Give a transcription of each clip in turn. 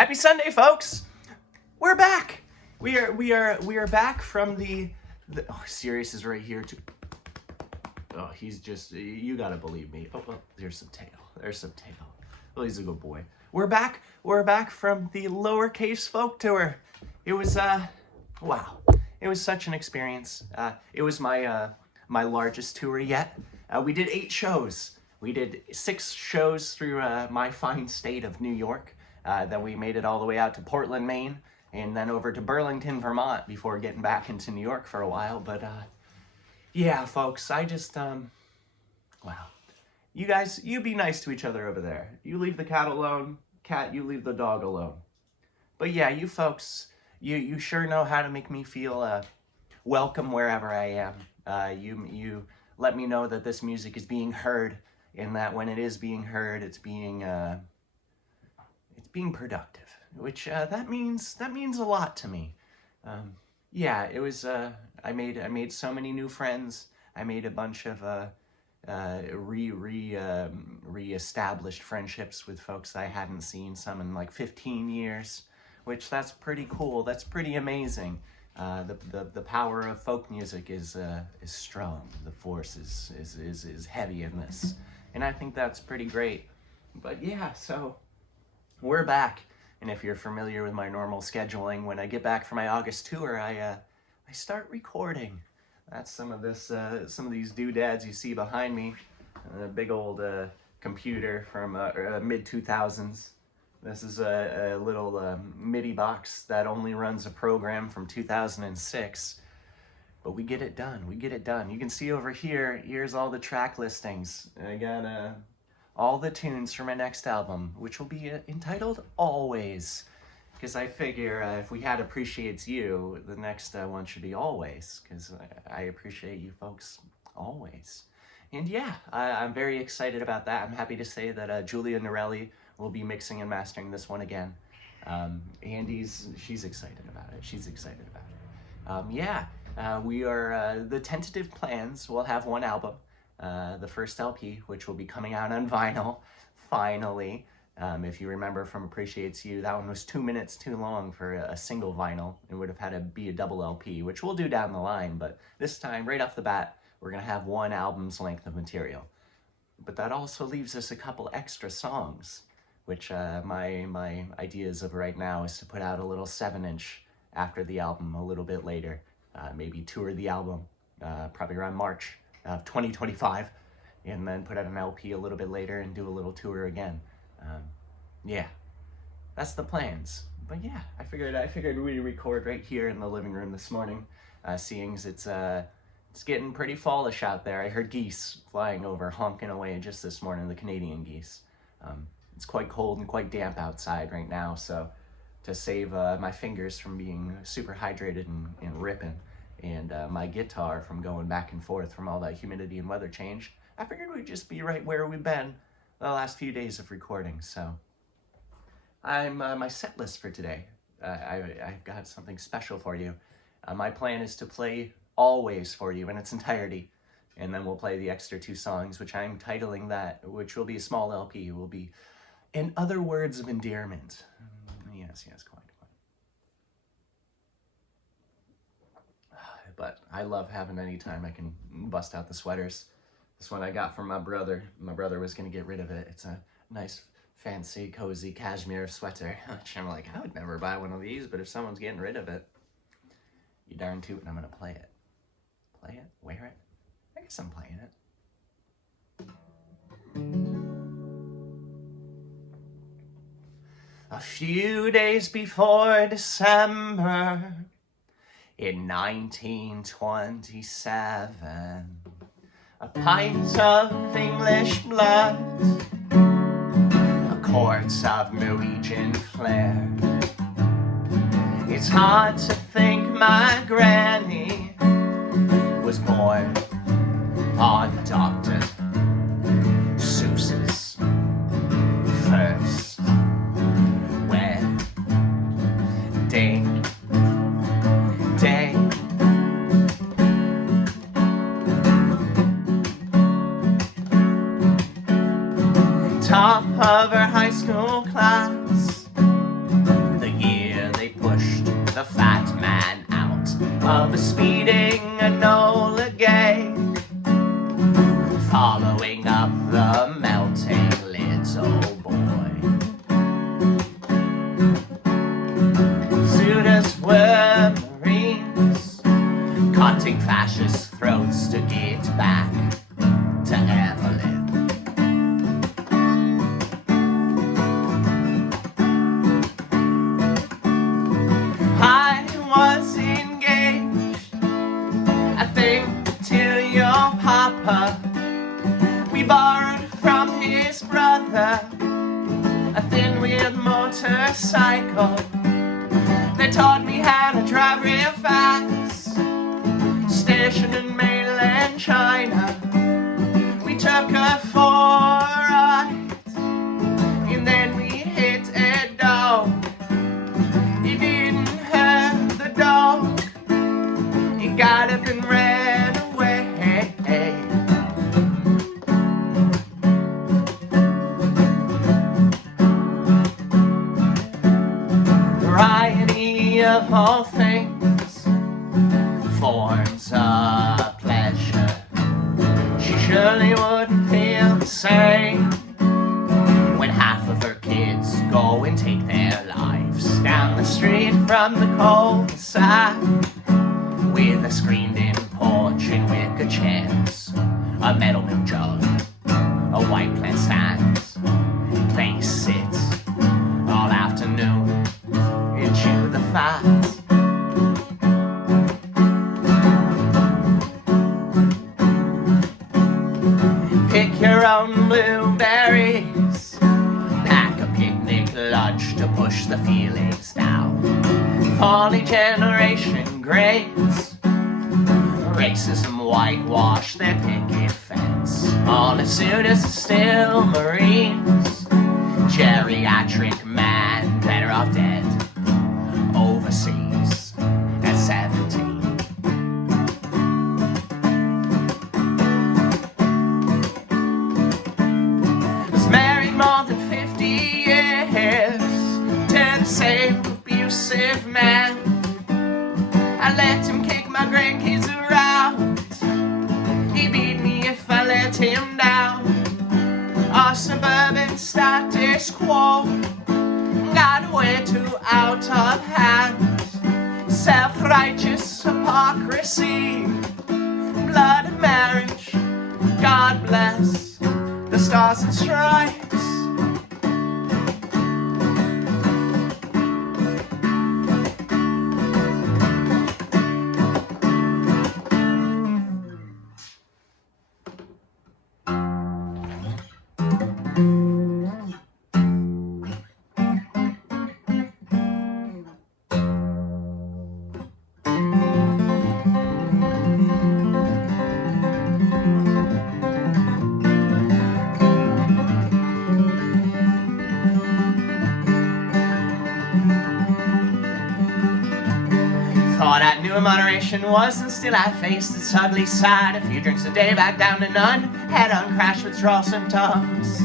Happy Sunday, folks! We're back. We are back from the oh, Sirius is right here too. Oh, he's just, you gotta believe me. Oh, there's some tail. There's some tail. Well, he's a good boy. We're back from the Lowercase Folk Tour. It was, wow. It was such an experience. It was my largest tour yet. We did 8 shows. We did 6 shows through my fine state of New York. Then we made it all the way out to Portland, Maine, and then over to Burlington, Vermont before getting back into New York for a while. But yeah, folks, I just, wow. You guys, you be nice to each other over there. You leave the cat alone. Cat, you leave the dog alone. But yeah, you folks, you sure know how to make me feel welcome wherever I am. You let me know that this music is being heard, and that when it is being heard, it's being productive, which that means a lot to me. Yeah, it was. I made so many new friends. I made a bunch of re-established friendships with folks that I hadn't seen, some in like 15 years, which that's pretty cool. That's pretty amazing. The power of folk music is strong. The force is heavy in this, and I think that's pretty great. But yeah, so we're back, and if you're familiar with my normal scheduling, when I get back from my August tour, I start recording. That's some of these doodads you see behind me. A big old computer from mid 2000s. This is a little MIDI box that only runs a program from 2006. But we get it done. We get it done. You can see over here. Here's all the track listings. I got all the tunes for my next album, which will be entitled Always. Because I figure if we had Appreciates You, the next one should be Always. Because I appreciate you folks always. And yeah, I'm very excited about that. I'm happy to say that Julia Norelli will be mixing and mastering this one again. She's excited about it. She's excited about it. Yeah, we are, the tentative plans, we'll have one album. The first LP, which will be coming out on vinyl, finally. If you remember from Appreciates You, that one was 2 minutes too long for a single vinyl. It would have had to be a double LP, which we'll do down the line, but this time, right off the bat, we're gonna have one album's length of material. But that also leaves us a couple extra songs, which my ideas of right now is to put out a little 7-inch after the album a little bit later. Maybe tour the album, probably around March of 2025, and then put out an LP a little bit later and do a little tour again. Yeah, that's the plans. But yeah, I figured we'd record right here in the living room this morning, seeing as it's getting pretty fallish out there. I heard geese flying over, honking away just this morning, the Canadian geese. It's quite cold and quite damp outside right now, so to save my fingers from being super hydrated and ripping, and my guitar from going back and forth from all that humidity and weather change, I figured we'd just be right where we've been the last few days of recording. So I'm my set list for today. I've got something special for you. My plan is to play Always for you in its entirety, and then we'll play the extra 2 songs, which I'm titling that, which will be a small LP. It will be In Other Words of Endearment. Yes, quite. But I love having any time I can bust out the sweaters. This one I got from my brother. My brother was gonna get rid of it. It's a nice, fancy, cozy cashmere sweater. Which I'm like, I would never buy one of these, but if someone's getting rid of it, you darn tootin', I'm gonna play it. Play it? Wear it? I guess I'm playing it. A few days before December in 1927, a pint of English blood, a quart of Norwegian flair. It's hard to think my granny was born on Dr. Seuss's first wedding day. Top of her high school class, of a speeding Enola Gay, following up the melting little boy. Suitors were Marines, cutting fascist throats to get back to Evelyn. I was engaged, I think, to your papa. We borrowed from his brother a thin-wheeled motorcycle. They taught me how to drive real fast, stationed in mainland China. We took her for a ride, and then we hit a dog. He didn't hurt the dog, he got up and ran away. Variety of all things forms a pleasure. She surely wouldn't feel the same when half of her kids go and take their lives down the street from the cul-de-sac, with a screened-in porch and wicker chairs, a metal milk jug, a white plant stand. They sit all afternoon and chew the fat. Pick your own blueberries, pack a picnic lunch to push the feelings down. Poly-generation grades, racism whitewash their picket fence. All the suitors are still Marines, geriatric man better off dead overseas at 17. Was married more than 50 years to the same abusive man. I let him kick my grandkids around, he beat me if I let him down. Our suburban status quo got way too out of hand. Self-righteous hypocrisy, blood and marriage, God bless the stars and stripes. Thought I knew moderation was, and still I faced its ugly side. A few drinks a day, back down to none. Head-on crash withdrawal symptoms.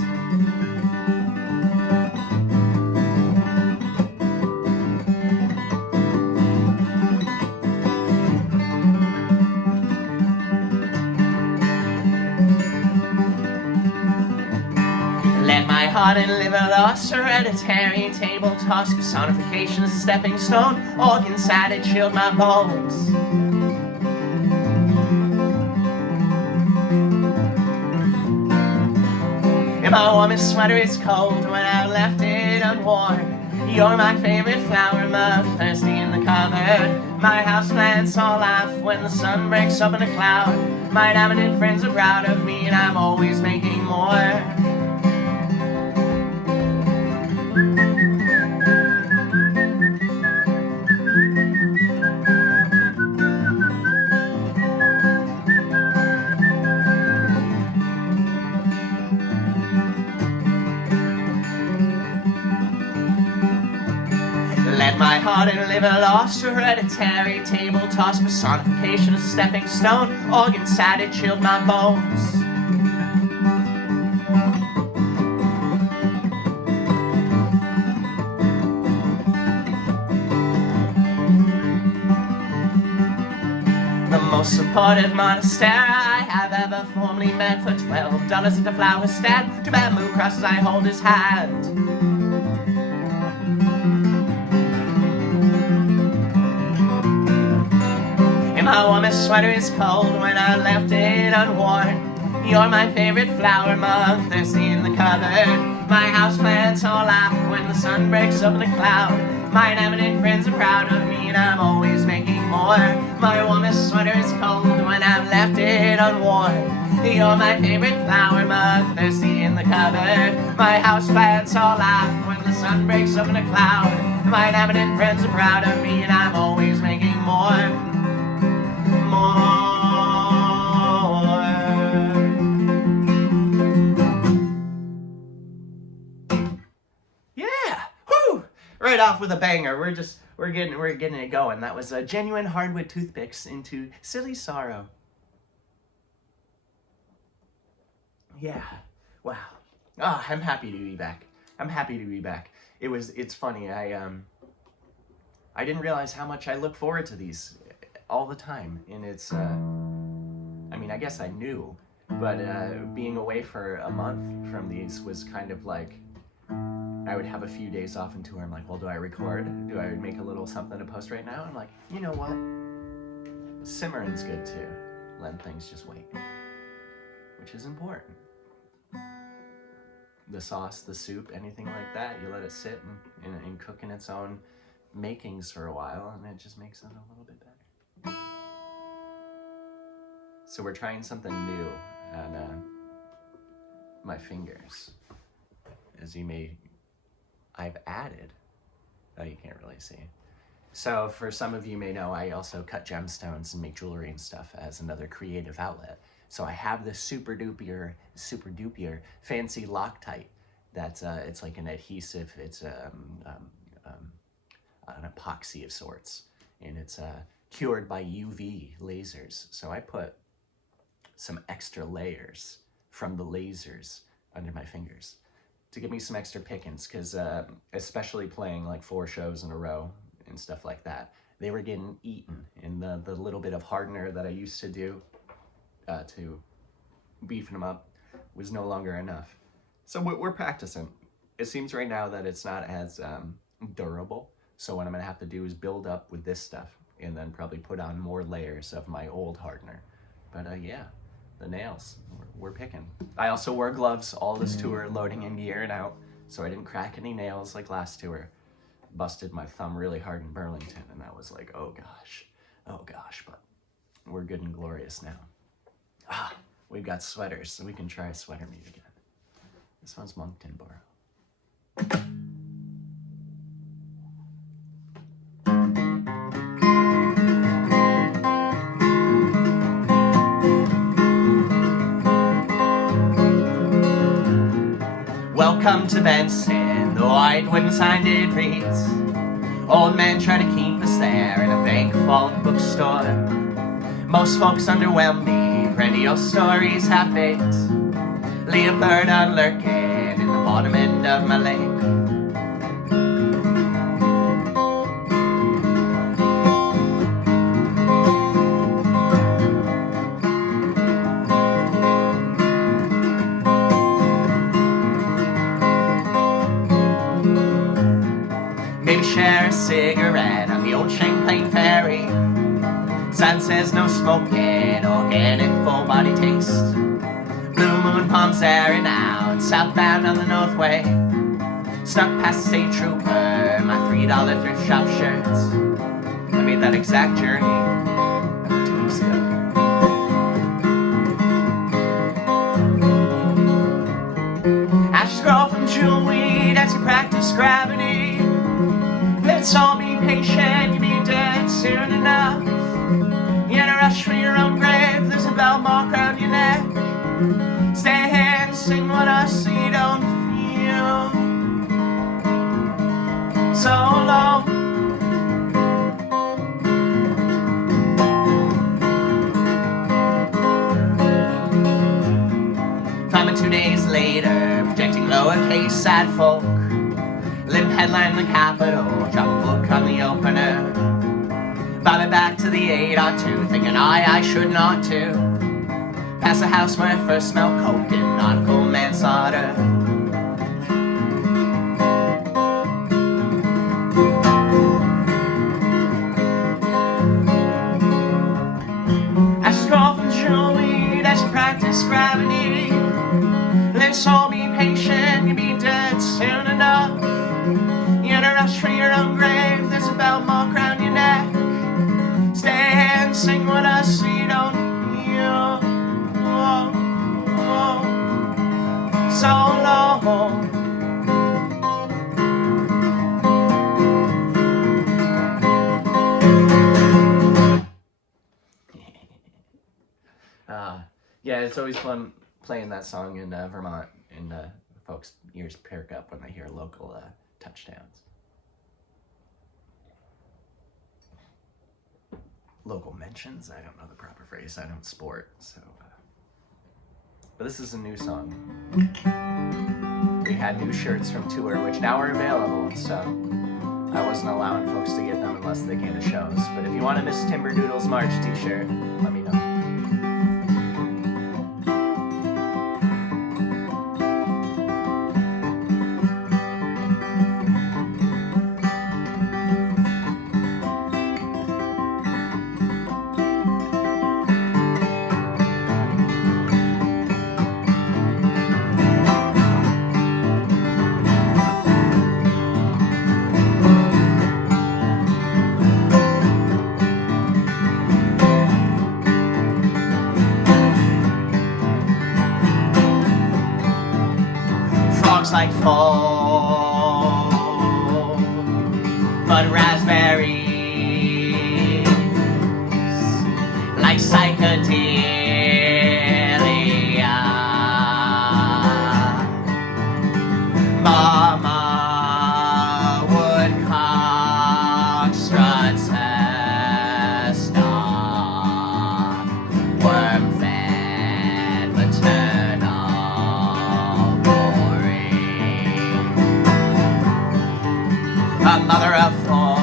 Let my heart and liver lost, hereditary table toss, personification as a stepping stone, organ side it chilled my bones. And my warmest sweater is cold when I left it unworn. You're my favorite flower, mud, thirsty in the cupboard. My houseplants all laugh when the sun breaks up in a cloud. My dominant friends are proud of me, and I'm always making more. Let my heart and liver lost, hereditary table toss, personification of stepping stone, organ side it chilled my bones. most supportive monastery I have ever formerly met. For $12 at the flower stand, 2 bamboo crosses I hold his hand. And my warmest sweater is cold when I left it unworn. You're my favorite flower, monk, thirsty in the cupboard. My houseplants all laugh when the sun breaks over the cloud. My eminent friends are proud of me and I'm always making more. My warmest sweater is cold when I've left it unworn. You're my favorite flower, monk, thirsty in the cupboard. My houseplants all laugh when the sun breaks over the cloud. My eminent friends are proud of me and I'm always making more. Yeah, whoo! Right off with a banger. We're getting it going. That was a genuine hardwood toothpicks into Silly Sorrow. Yeah, wow. Oh, I'm happy to be back. I'm happy to be back. It's funny. I didn't realize how much I look forward to these all the time, and it's I mean, I guess I knew, but being away for a month from these was kind of like, I would have a few days off in tour. I'm like, well, do I record? Do I make a little something to post right now? I'm like, you know what? Simmering's good too. Let things just wait, which is important. The sauce, the soup, anything like that, you let it sit and cook in its own makings for a while, and it just makes it a little bit better. So we're trying something new on my fingers. As I've added, oh, you can't really see. So for some of you may know, I also cut gemstones and make jewelry and stuff as another creative outlet. So I have this super duper fancy Loctite. That's it's like an adhesive. It's an epoxy of sorts, and it's cured by UV lasers. So I put some extra layers from the lasers under my fingers to give me some extra pickings, because especially playing like 4 shows in a row and stuff like that, they were getting eaten, and the little bit of hardener that I used to do to beefing them up was no longer enough. So we're practicing. It seems right now that it's not as durable, so what I'm gonna have to do is build up with this stuff and then probably put on more layers of my old hardener. But yeah, the nails, we're picking. I also wore gloves all this tour, loading in gear and out, so I didn't crack any nails like last tour. Busted my thumb really hard in Burlington, and I was like, oh gosh, but we're good and glorious now. Ah, we've got sweaters, so we can try a sweater meet again. This one's Monkton Boro. Welcome to Benson, the white wooden sign it reads. Old men try to keep us there in a bank-vault bookstore. Most folks underwhelm me, grandiose stories half-baked. Leave a bird unlurking in the bottom end of my lake. Maybe share a cigarette on the old Champlain ferry. Sign says no smoking, organic full body taste. Blue moon palms there and out, southbound on the Northway. Snuck past the state trooper, my $3 thrift shop shirts. I made that exact journey 2 weeks ago. Ashes grow from jewelweed as you practice gravity. Let's all be patient, you'll be dead soon enough. You're in a rush for your own grave, there's a bell mark around your neck. Stay here and sing with us so you don't feel so alone. Climbing 2 days later, projecting lowercase sad folk. Limp headline in the Capitol, drop a book on the opener. Bobbing back to the 8-on-2, thinking I should not too. Past the house where I first smelled coke and nautical manslaughter. I scroll from Joey as you practice gravity. Let's all be patient, you'll be dead soon enough. You're in a rush for your own grave, there's a bell mark around your neck. Stay and sing with us so you don't feel so alone. Yeah, it's always fun playing that song in Vermont, and folks' ears perk up when they hear local touchdowns. Local mentions? I don't know the proper phrase. I don't sport, so. But this is a new song. We had new shirts from tour, which now are available, so I wasn't allowing folks to get them unless they came to shows. But if you want a Miss Timberdoodle's March t-shirt, let me know. Like fall, but raspberries like psychedelia. Mama woodcock struts her star, worm-fed maternal. A mother of four,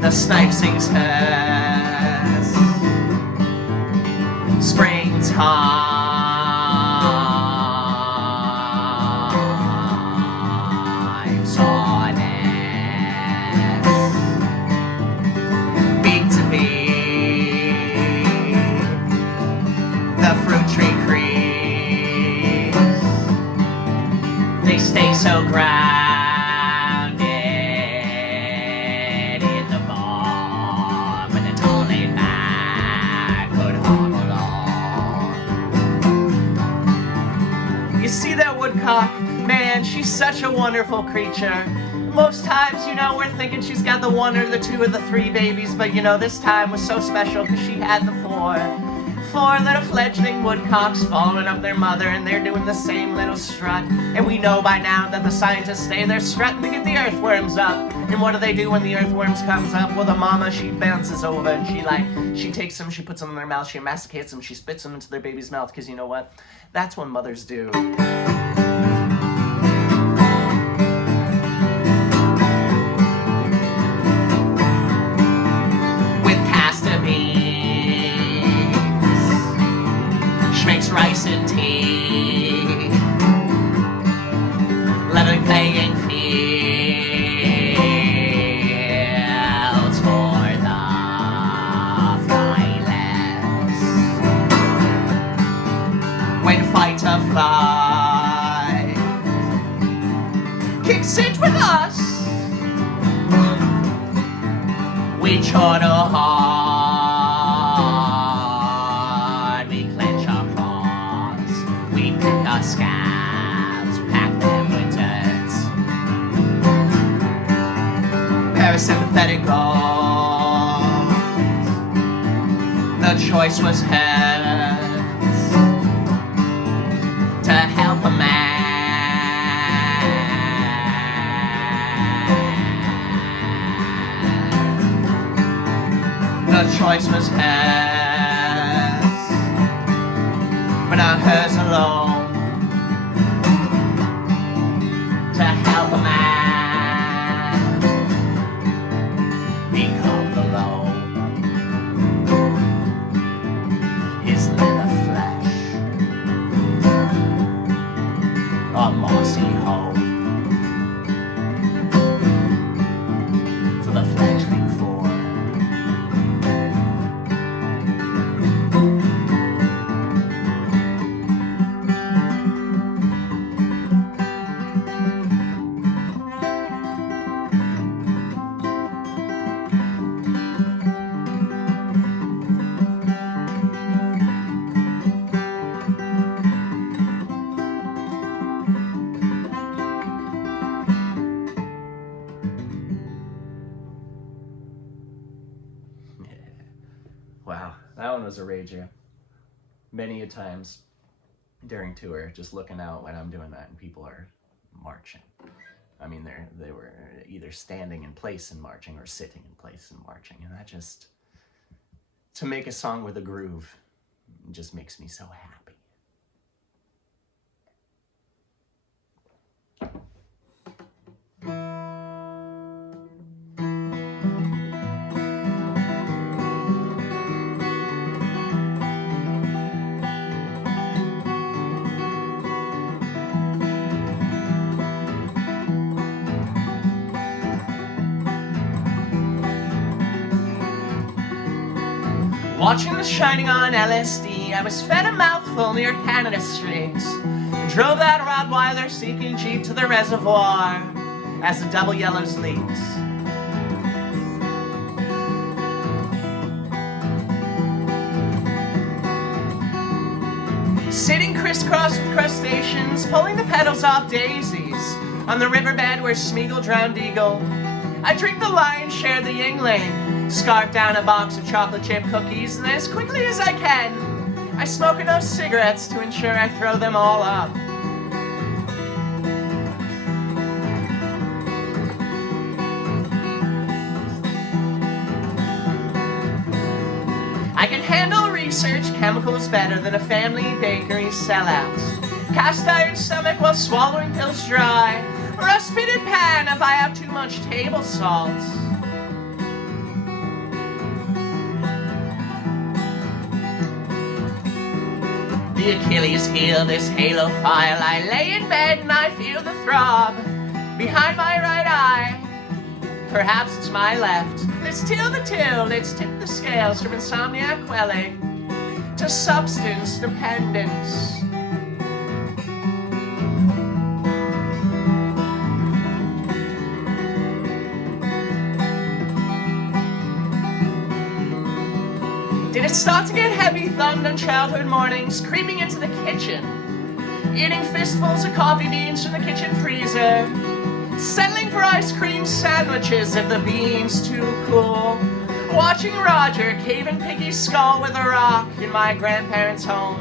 the snipe sings hers. Springtime sonnets, beak to beak, the fruit tree creeps. They stay so grounded in the bar when the tall laid back could hobble on. You see that woodcock? Man, she's such a wonderful creature. Most times, you know, we're thinking she's got the one or the two or the three babies, but you know, this time was so special because she had the four. Four little fledgling woodcocks following up their mother, and they're doing the same little strut. And we know by now that the scientists say they're strutting to get the earthworms up. And what do they do when the earthworms comes up? Well, the mama, she bounces over and she takes them, she puts them in their mouth, she masticates them, she spits them into their baby's mouth, because you know what? That's what mothers do. Rice and tea, leather playing fields for the flyless. When fight or flight kicks it with us, we chortle hard. Scabs, pack them with dirt. Parasympathetic gold, the choice was hers to help a man. The choice was hers, but not hers alone. To help a man one was a rager. Many a times during tour, just looking out when I'm doing that and people are marching. I mean, they were either standing in place and marching or sitting in place and marching. And that just, to make a song with a groove, just makes me so happy. Watching the shining on LSD, I was fed a mouthful near Canada streets. Drove that Rottweiler seeking Jeep to the reservoir as the double yellows leaks. Sitting crisscross with crustaceans, pulling the petals off daisies on the riverbed where Smeagol drowned eagle. I drink the lion's share of the Yingling, scarf down a box of chocolate chip cookies, and as quickly as I can, I smoke enough cigarettes to ensure I throw them all up. I can handle research chemicals better than a family bakery sellout. Cast iron stomach while swallowing pills dry. Rust-pitted pan if I have too much table salt. The Achilles heel, this halo file. I lay in bed and I feel the throb behind my right eye. Perhaps it's my left. Let's till the till. Let's tip the scales from insomnia quelling to substance dependence. Did it start to get heavy-thumbed on childhood mornings, creeping into the kitchen, eating fistfuls of coffee beans from the kitchen freezer, settling for ice cream sandwiches if the beans too cool, watching Roger caving Piggy's skull with a rock in my grandparents' home,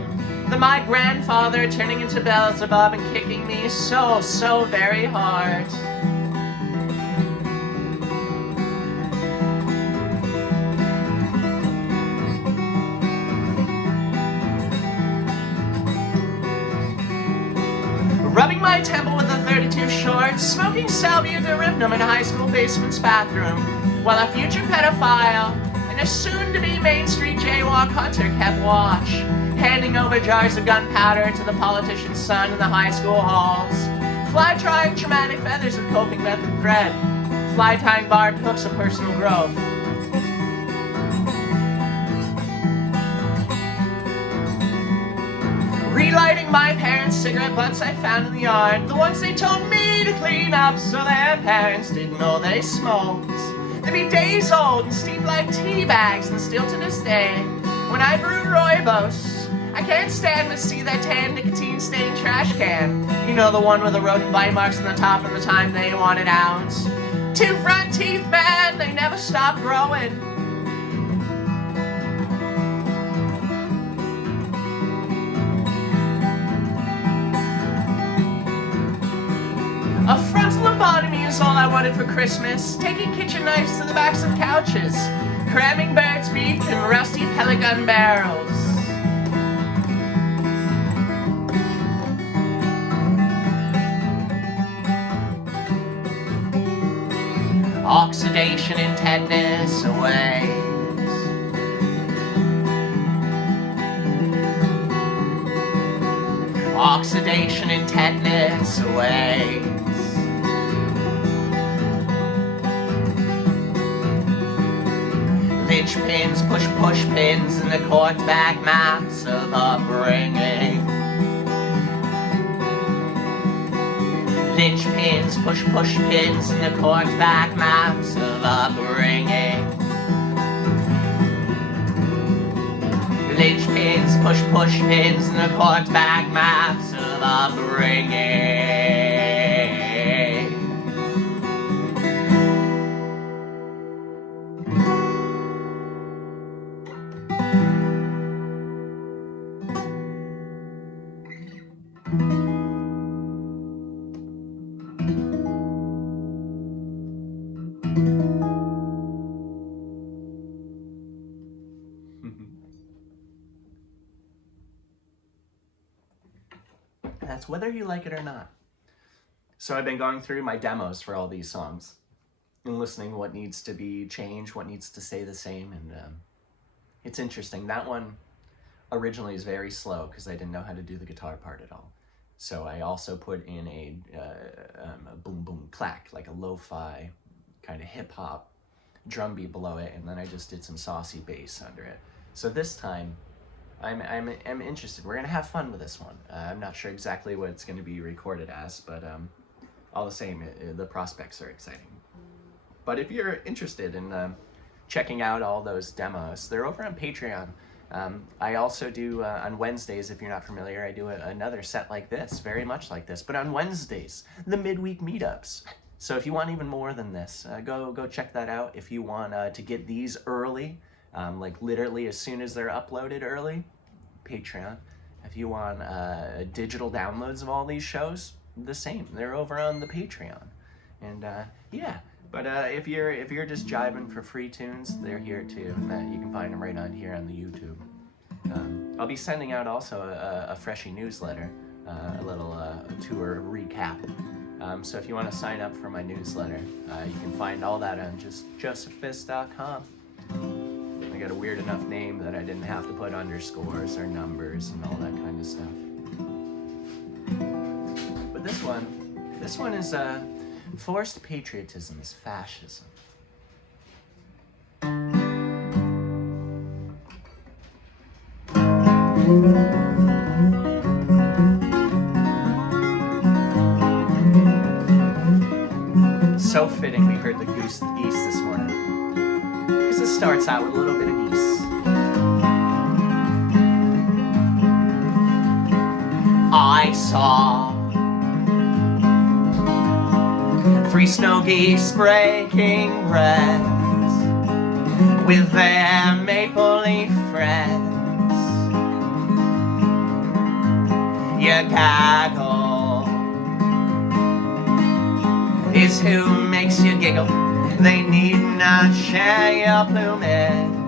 then my grandfather turning into Beelzebub and kicking me so very hard. Rubbing my temple with a 32 short, smoking salvia de rhythm in a high school basement's bathroom, while a future pedophile and a soon-to-be Main Street jaywalk hunter kept watch, handing over jars of gunpowder to the politician's son in the high school halls, fly-trying traumatic feathers of coping method thread, fly-tying barbed hooks of personal growth. Relighting my parents' cigarette butts I found in the yard, the ones they told me to clean up so their parents didn't know they smoked. They'd be days old and steamed like tea bags, and still to this day, when I brew rooibos, I can't stand to see that tan nicotine-stained trash can. You know, the one with the rodent bite marks on the top from the time they want it out. Two front teeth, man, they never stop growing. A frontal lobotomy is all I wanted for Christmas, taking kitchen knives to the backs of couches, cramming bird's beak in rusty pellet gun barrels. Oxidation and tetanus awaits. Oxidation and tetanus awaits. Linchpins, push pins, and the corked back maps of upbringing. Linchpins, push pins, and the corked back maps of upbringing. Linchpins, push pins, and the corked back maps of upbringing. That's whether you like it or not. So I've been going through my demos for all these songs and listening what needs to be changed, what needs to stay the same, and it's interesting. That one originally is very slow because I didn't know how to do the guitar part at all. So I also put in a boom boom clack, like a lo-fi kind of hip hop drum beat below it, and then I just did some saucy bass under it. So this time I'm interested. We're gonna have fun with this one. I'm not sure exactly what it's gonna be recorded as, but all the same, the prospects are exciting. But if you're interested in checking out all those demos, they're over on Patreon. I also do, on Wednesdays, if you're not familiar, I do another set like this, very much like this, but on Wednesdays, the midweek meetups. So if you want even more than this, go check that out. If you want to get these early, like literally as soon as they're uploaded early, Patreon. If you want digital downloads of all these shows, the same. They're over on the Patreon. And yeah. But if you're just jiving for free tunes, they're here too, and you can find them right on here on the YouTube. I'll be sending out also a freshie newsletter, a little tour recap. So if you want to sign up for my newsletter, you can find all that on just josephfist.com. I got a weird enough name that I didn't have to put underscores or numbers and all that kind of stuff. But this one is forced patriotism is fascism. So fitting we heard the geese this morning, because it starts out with a little bit of geese. I saw 3 snow geese breaking bread with their maple leaf friends. Your gaggle is who makes you giggle. They need not share your plumage.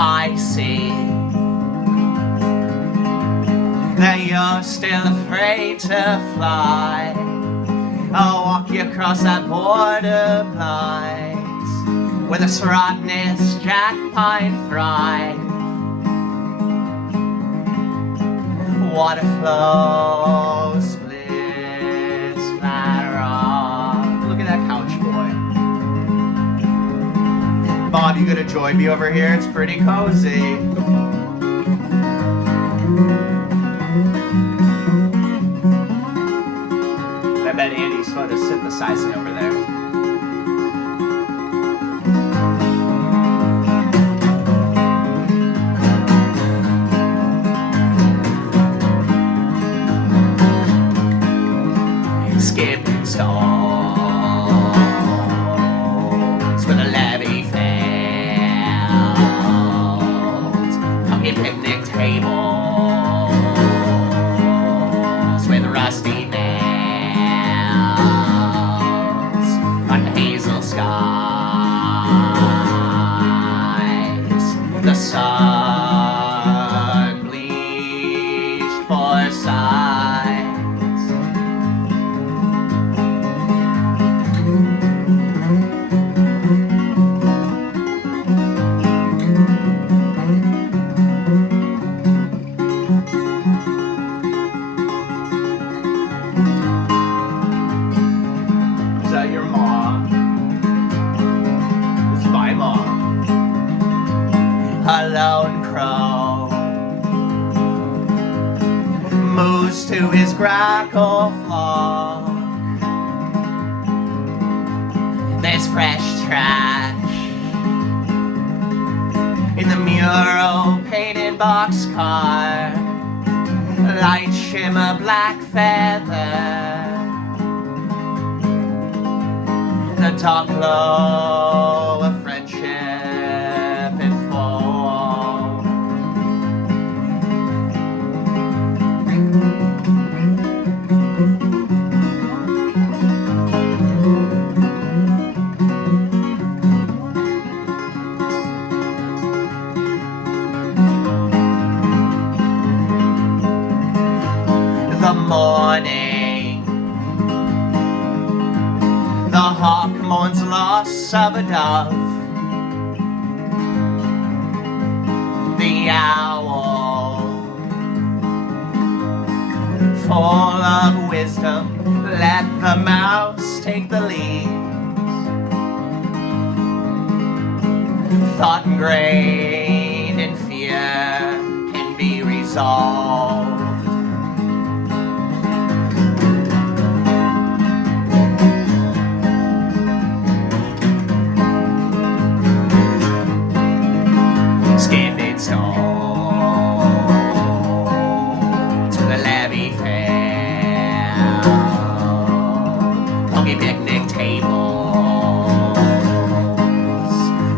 I see that you're still afraid to fly. I'll walk you across that border lines where the rottenness jack pine thrive. Water flows, splits, flat rock. Look at that couch, boy. Bob, you gonna join me over here? It's pretty cozy. I bet Andy's photosynthesizing over there. Skipping stones with a levee fields, pumpkin picnic tables with rusty nails on hazel skies. The sun bleached for sighs. Is that your mom? It's my mom. A lone crow moves to his grackle flock. There's fresh trash in the mural painted boxcar. light shimmer black feather, the dark glow of friendship in fall. The morning, the hawk mourns loss of a dove, the owl, full of wisdom, let the mouse take the lead. Thought ingrained in fear can be resolved. Scanded stone to the levee fell, funky picnic tables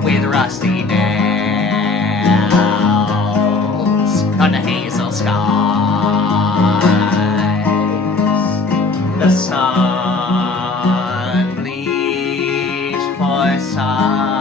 with rusty nails on the hazel skies. The sun bleached for sighs.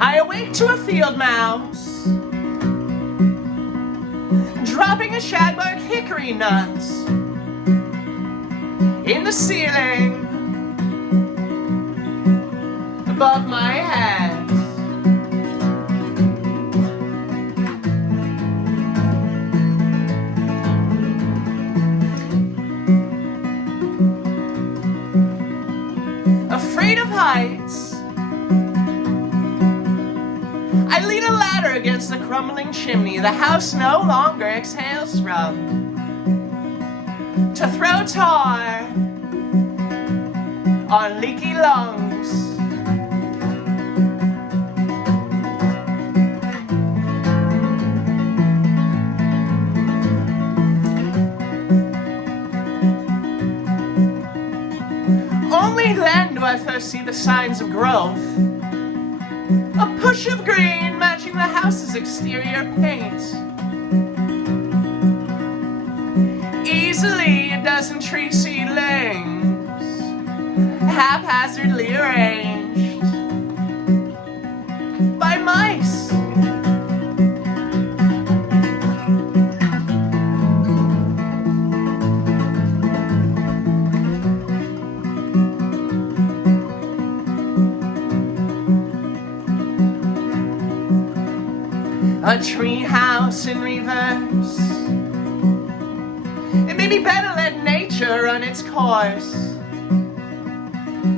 I awake to a field mouse dropping a shagbark hickory nuts in the ceiling above my head. Afraid of heights, I lean a ladder against the crumbling chimney the house no longer exhales from, to throw tar on leaky lungs. Only then do I first see the signs of growth. A push of green matching the house's exterior paint. Easily a dozen tree seedlings, haphazardly arranged by mice. A tree house in reverse. It may be better let nature run its course.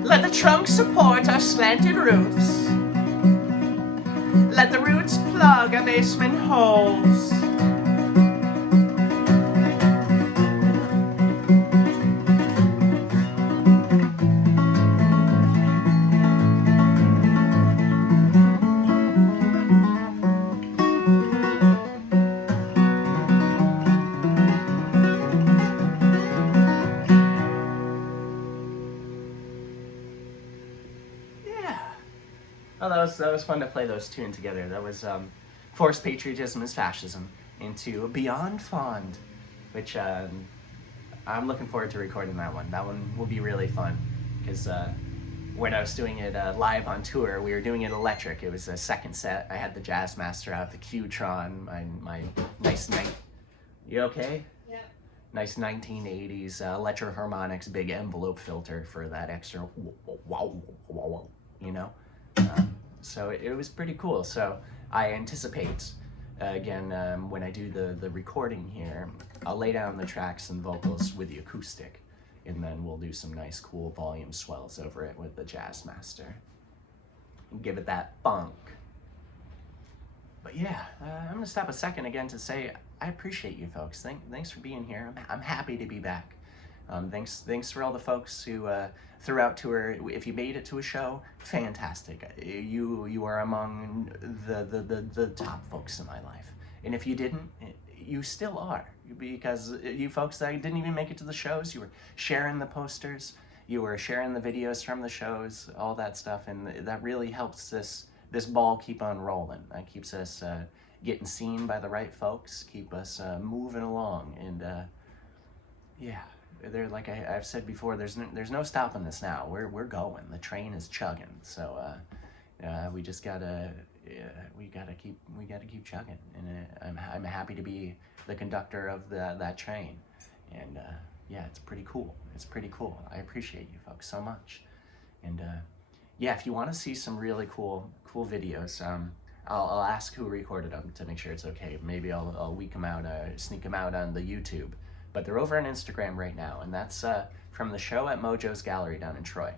Let the trunks support our slanted roofs. Let the roots plug our basement holes. Oh, that was fun to play those two together. That was Forced Patriotism is Fascism into Beyond Fond, which I'm looking forward to recording that one. That one will be really fun because when I was doing it live on tour, we were doing it electric. It was a second set. I had the Jazz Master out, the Q-Tron, my nice night. You okay? Yeah. Nice 1980s electro-harmonics, big envelope filter for that extra wow, you know? So it was pretty cool. So I anticipate, again, when I do the recording here, I'll lay down the tracks and vocals with the acoustic, and then we'll do some nice cool volume swells over it with the Jazz Master. And give it that funk. But yeah, I'm gonna stop a second again to say I appreciate you folks. Thanks for being here. I'm happy to be back. Thanks for all the folks who throughout tour. If you made it to a show, fantastic. You are among the top folks in my life. And if you didn't, you still are, because you folks that didn't even make it to the shows, you were sharing the posters, you were sharing the videos from the shows, all that stuff, and that really helps this ball keep on rolling. That keeps us getting seen by the right folks, keep us moving along, and yeah, like I've said before, there's no stopping this now. We're going. The train is chugging. So we just gotta we gotta keep chugging, and I'm happy to be the conductor of that train, and yeah, it's pretty cool. It's pretty cool. I appreciate you folks so much, and yeah, if you want to see some really cool videos, I'll ask who recorded them to make sure it's okay. Maybe I'll leak them out, sneak them out on the YouTube. But they're over on Instagram right now, and that's from the show at Mojo's Gallery down in Troy.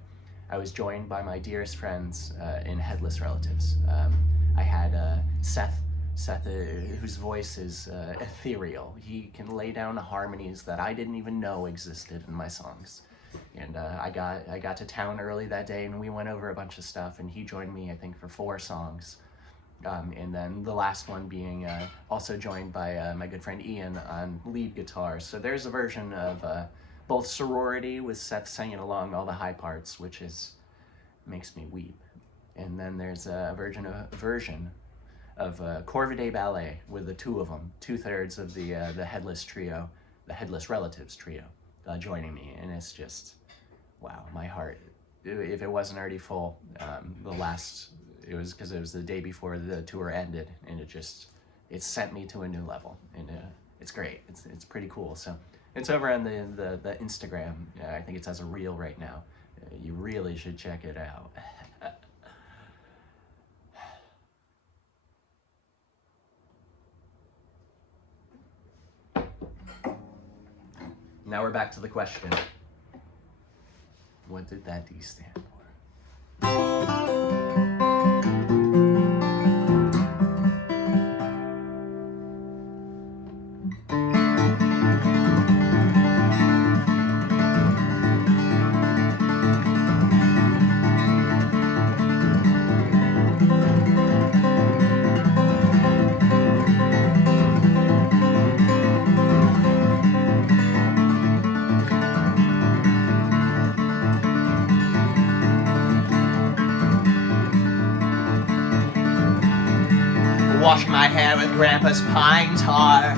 I was joined by my dearest friends in Headless Relatives. I had Seth, whose voice is ethereal. He can lay down harmonies that I didn't even know existed in my songs. And I got to town early that day, and we went over a bunch of stuff, and he joined me, I think, for 4 songs. And then the last one being also joined by my good friend Ian on lead guitar. So there's a version of both Sorority with Seth singing along all the high parts, which makes me weep. And then there's a version of Corvidae Ballet with the 2 of them, 2/3 of the Headless trio, the Headless Relatives trio, joining me. And it's just, wow, my heart, if it wasn't already full, it was because it was the day before the tour ended, and it sent me to a new level, and it's great. It's pretty cool. So it's over on the Instagram. I think it's as a reel right now. You really should check it out. Now we're back to the question. What did that D stand for? Wash my hair with Grandpa's pine tar,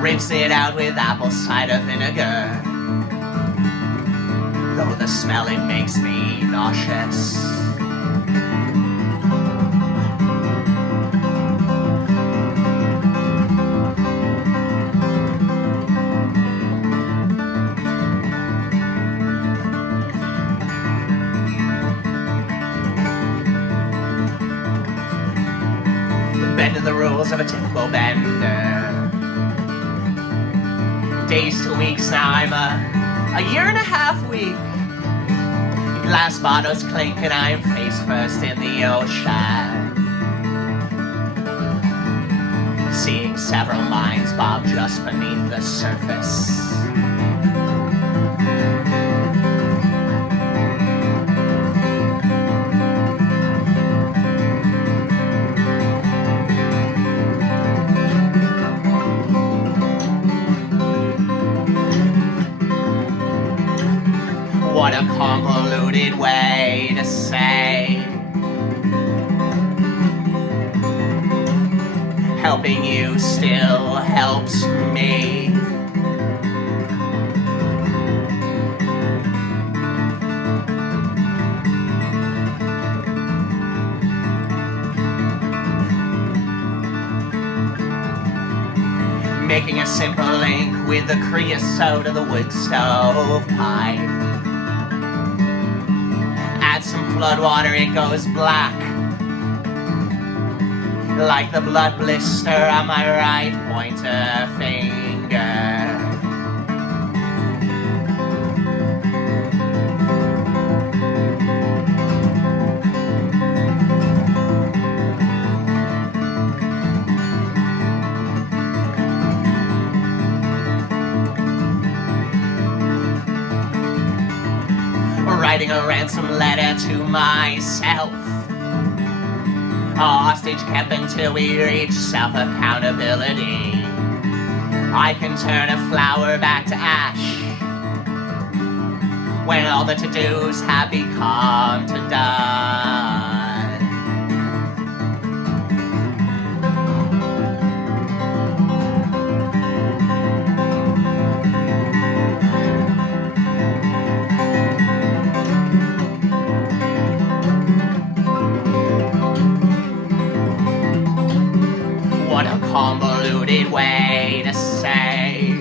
rinse it out with apple cider vinegar. Though the smell, it makes me nauseous. Bending the rules of a typical bender. Days to weeks, now I'm a 1.5 years weak. Glass bottles clink and I'm face first in the ocean. Seeing several minds bob just beneath the surface. What a convoluted way to say helping you still helps me. making a simple link with the creosote of the wood stove pipe. Add some flood water, it goes black, like the blood blister on my right pointer finger. Writing a ransom letter to myself, a hostage kept until we reach self-accountability. I can turn a flower back to ash when all the to-dos have become to done. What a convoluted way to say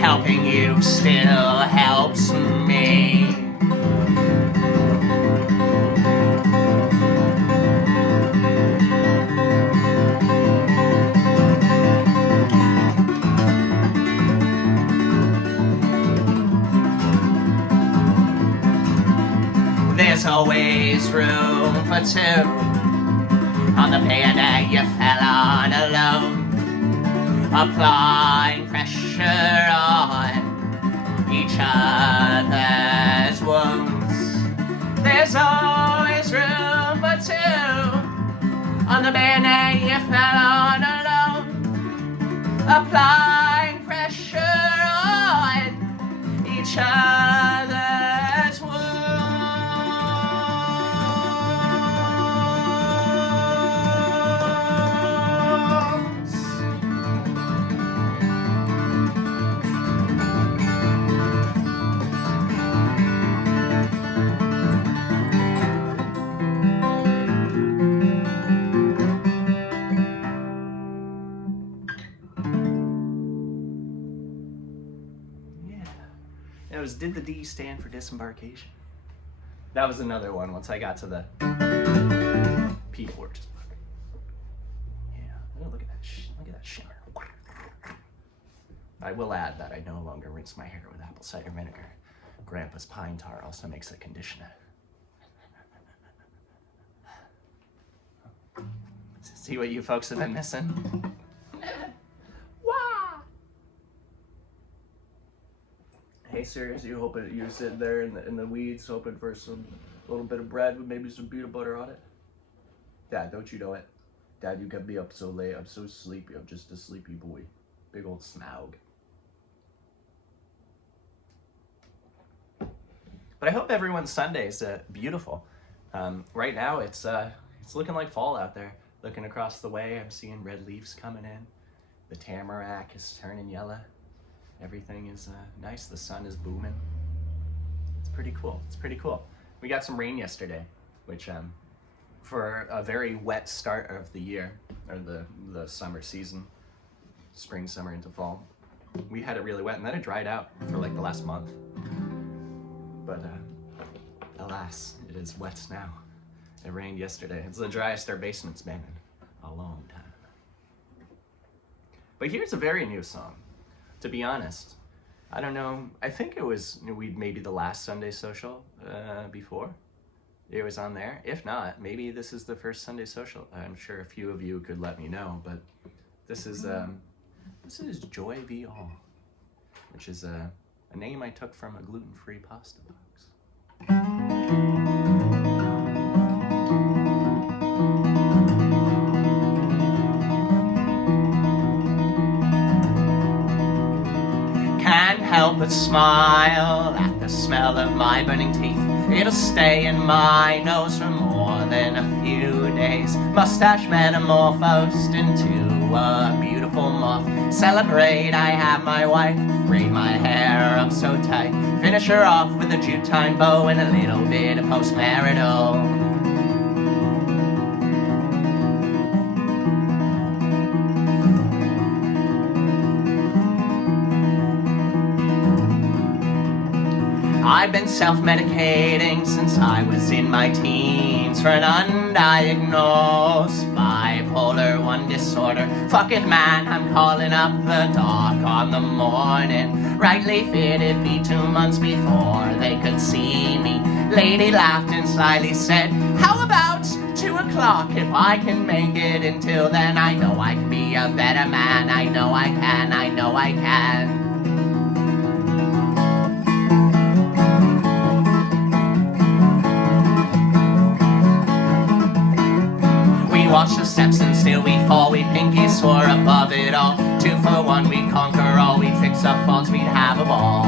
helping you still helps me. There's always room for two on the planet you fell on alone, applying pressure on each other's wounds. There's always room for two on the planet you fell on alone, applying pressure on each other's wounds. Did the D stand for disembarkation? That was another one once I got to the P Forges book. Yeah, oh, look at that shimmer. I will add that I no longer rinse my hair with apple cider vinegar. Grandpa's pine tar also makes a conditioner. See what you folks have been missing? Hey, serious, you're sitting there in the weeds hoping for some little bit of bread with maybe some peanut butter on it? Dad, don't you know it? Dad, you kept me up so late. I'm so sleepy. I'm just a sleepy boy. Big old smaug. But I hope everyone's Sunday's beautiful. Right now, it's looking like fall out there. Looking across the way, I'm seeing red leaves coming in. The tamarack is turning yellow. Everything is nice. The sun is booming. It's pretty cool. It's pretty cool. We got some rain yesterday, which for a very wet start of the year, or the summer season, spring, summer into fall, we had it really wet, and then it dried out for like the last month. But alas, it is wet now. It rained yesterday. It's the driest our basement's been in a long time. But here's a very new song. To be honest, I don't know. I think it was maybe the last Sunday Social before. It was on there. If not, maybe this is the first Sunday Social. I'm sure a few of you could let me know. But this is Joy Be All, which is a name I took from a gluten-free pasta box. Help but smile at the smell of my burning teeth. It'll stay in my nose for more than a few days. Mustache metamorphosed into a beautiful moth. Celebrate, I have my wife. Braid my hair up so tight. Finish her off with a Jutine bow and a little bit of post-marital. I've been self-medicating since I was in my teens for an undiagnosed bipolar 1 disorder. Fuck it, man, I'm calling up the doc on the morning. Rightly fit, it'd be 2 months before they could see me. Lady laughed and slyly said, how about 2 o'clock? If I can make it until then, I know I can be a better man. I know I can, I know I can. We watch the steps and still we fall. We pinky soar above it all. 2 for 1, we conquer all. We fix up faults, we'd have a ball.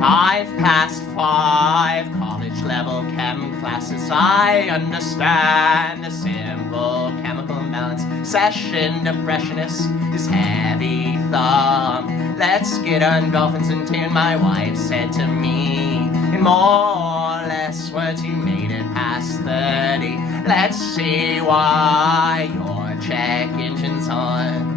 I've passed 5 college-level chem classes. I understand a simple chemical imbalance. Session depressionist is heavy thumb. Let's get on dolphins and tune, my wife said to me. In more or less words, you made it past 30. Let's see why your check engine's on.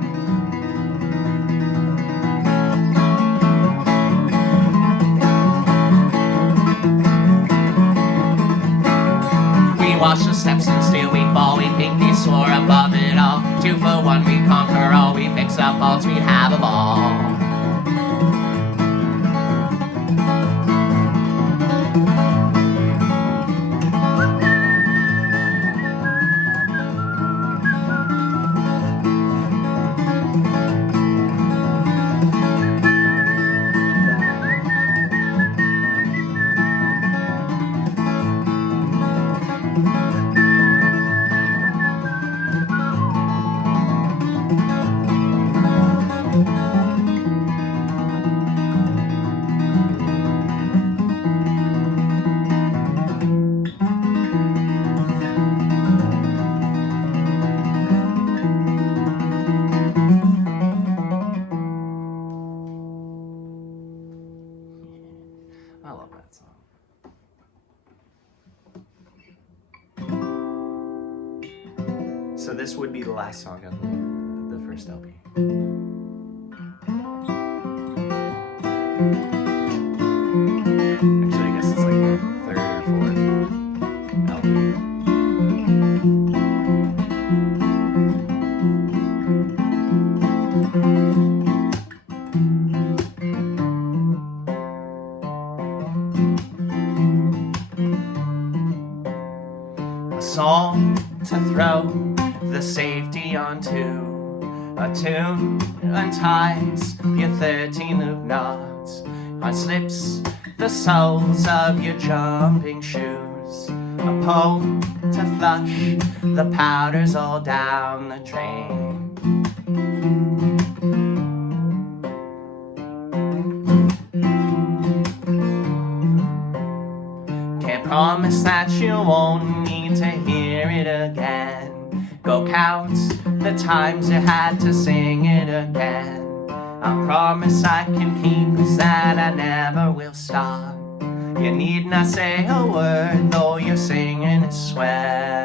Watch the steps and still we fall. We pinky soar above it all. 2 for 1, we conquer all. We fix up faults, we'd have a ball. I love that song. So this would be the last song of the first LP. Actually, I guess it's like the 3rd or 4th LP. Song to throw the safety onto. A tune unties your 13 of knots. Unslips the soles of your jumping shoes. A poem to flush the powders all down the drain. Can't promise that you won't need to hear it again. Go count the times you had to sing it again. I promise I can keep is that I never will stop. You need not say a word, though you're singing it swell.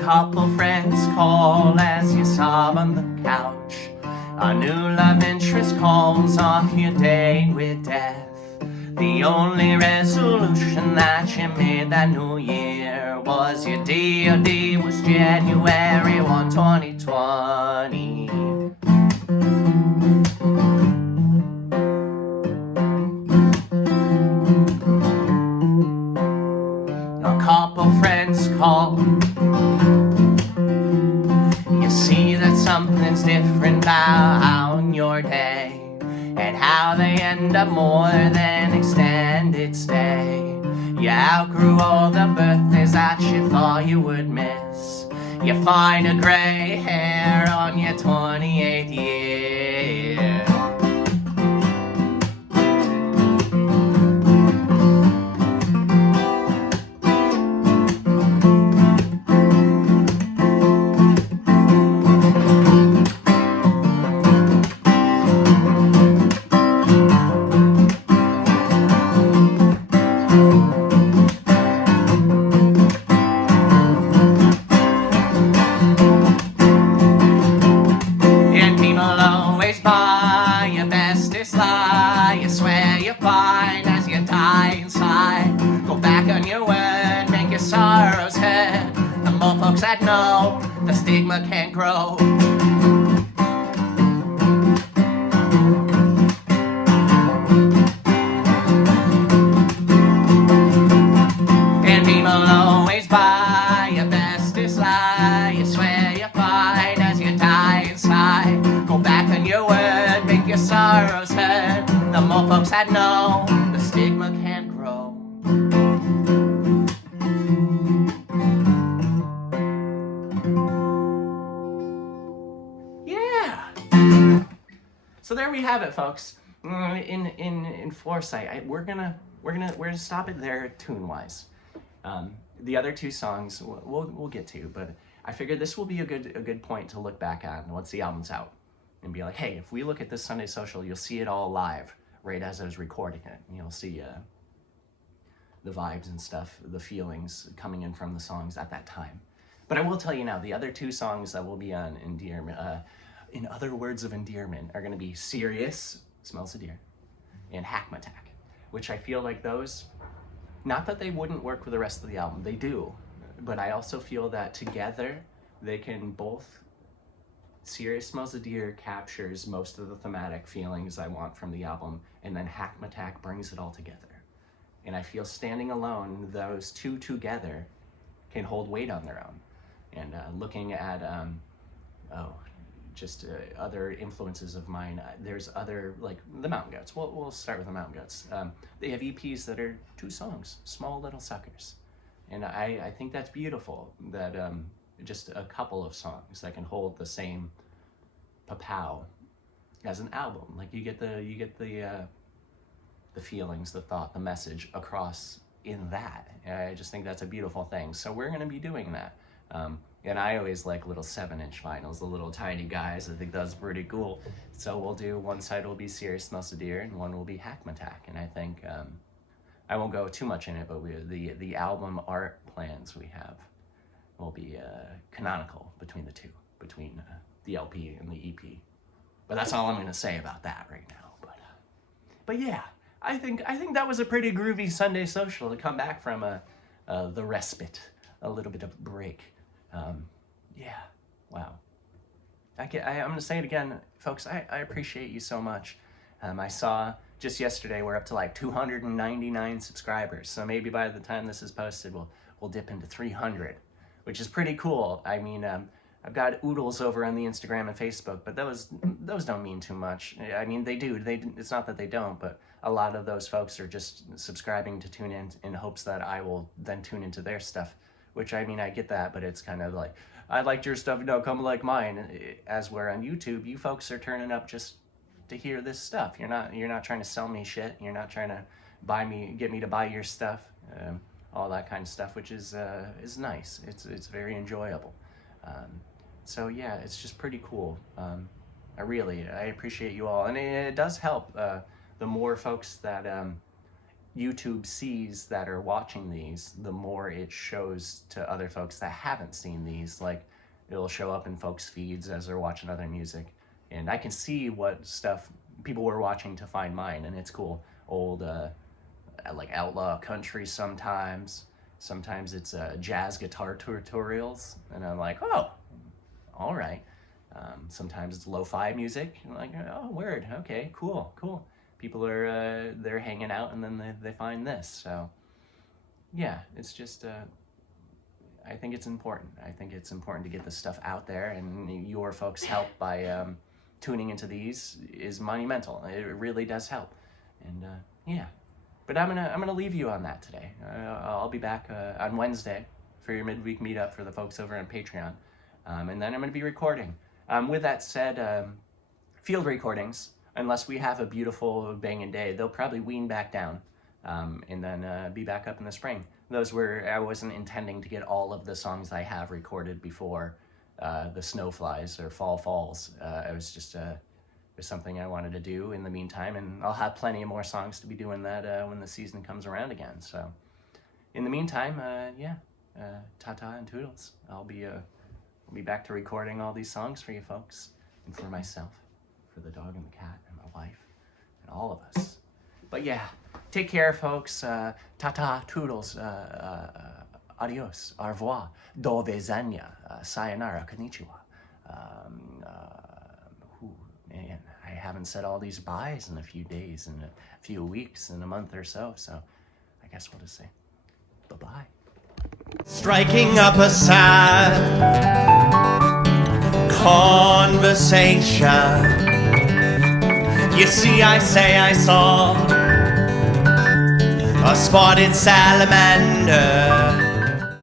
Couple friends call as you sob on the couch. A new love interest calls off your date with death. The only resolution that you made that new year was your DOD was January 1, 2020. A couple friends call they end up more than extended stay. You outgrew all the birthdays that you thought you would miss. You find a gray hair on your 28th year. That no, the stigma can't grow. And people always buy your bestest lie. You swear you're fine as you die inside. Go back on your word, make your sorrows hurt. The more folks that know, the stigma can't grow. So there we have it, folks. In foresight, we're gonna stop it there tune-wise. The other two songs we'll get to, but I figured this will be a good point to look back at once the album's out, and be like, hey, if we look at this Sunday Social, you'll see it all live right as I was recording it. You'll see the vibes and stuff, the feelings coming in from the songs at that time. But I will tell you now, the other two songs that will be on Endearment. In other words of endearment, are going to be Serious, Smells of Deer, and Hackmatack, which I feel like those, not that they wouldn't work with the rest of the album, they do, but I also feel that together they can both, Serious Smells of Deer captures most of the thematic feelings I want from the album, and then Hackmatack brings it all together. And I feel standing alone, those two together can hold weight on their own. And looking at, other influences of mine. There's other, like the Mountain Goats. We'll start with the Mountain Goats. They have EPs that are 2 songs, Small Little Suckers. And I think that's beautiful, that just a couple of songs that can hold the same papow as an album. Like you get the feelings, the thought, the message across in that. I just think that's a beautiful thing. So we're gonna be doing that. And I always like little 7-inch vinyls, the little tiny guys. I think that's pretty cool. So we'll do, one side will be Serious Smells of Deer, and one will be Hackmatack. And I think, I won't go too much in it, but the album art plans we have will be canonical between the two, between the LP and the EP. But that's all I'm going to say about that right now. But yeah, I think that was a pretty groovy Sunday Social to come back from the respite, a little bit of break. Yeah, wow. I'm going to say it again, folks, I appreciate you so much. I saw just yesterday we're up to like 299 subscribers, so maybe by the time this is posted, we'll dip into 300, which is pretty cool. I mean, I've got oodles over on the Instagram and Facebook, but those don't mean too much. I mean, they do. It's not that they don't, but a lot of those folks are just subscribing to tune in hopes that I will then tune into their stuff. Which, I mean, I get that, but it's kind of like, I liked your stuff, no, come like mine. As we're on YouTube, you folks are turning up just to hear this stuff. You're not trying to sell me shit. You're not trying to get me to buy your stuff, all that kind of stuff, which is nice. It's very enjoyable. So yeah, it's just pretty cool. I appreciate you all, and it does help. The more folks that YouTube sees that are watching these, the more it shows to other folks that haven't seen these. Like, it'll show up in folks' feeds as they're watching other music, and I can see what stuff people were watching to find mine, and it's cool. Old like outlaw country sometimes it's jazz guitar tutorials, and I'm like, oh, all right. Sometimes it's lo-fi music, and like, oh, word, okay, cool. People are they're hanging out, and then they find this. So yeah, it's just I think it's important. I think it's important to get this stuff out there, and your folks help by tuning into these is monumental. It really does help. And yeah, but I'm gonna leave you on that today. I'll be back on Wednesday for your midweek meetup for the folks over on Patreon, and then I'm gonna be recording. With that said, field recordings, unless we have a beautiful banging day, they'll probably wean back down, and then be back up in the spring. Those were, I wasn't intending to get all of the songs I have recorded before the snow flies or fall falls. It was just was something I wanted to do in the meantime, and I'll have plenty of more songs to be doing that when the season comes around again. So in the meantime, yeah, ta-ta and toodles. I'll be back to recording all these songs for you folks, and for myself, for the dog and the cat and my wife and all of us. But yeah, take care, folks. Ta-ta, toodles. Adios, au revoir, do vezanya, sayonara, konnichiwa. Man, I haven't said all these byes in a few days, in a few weeks, in a month or so, so I guess we'll just say bye-bye. Striking up a sad conversation. You see, I say I saw a spotted salamander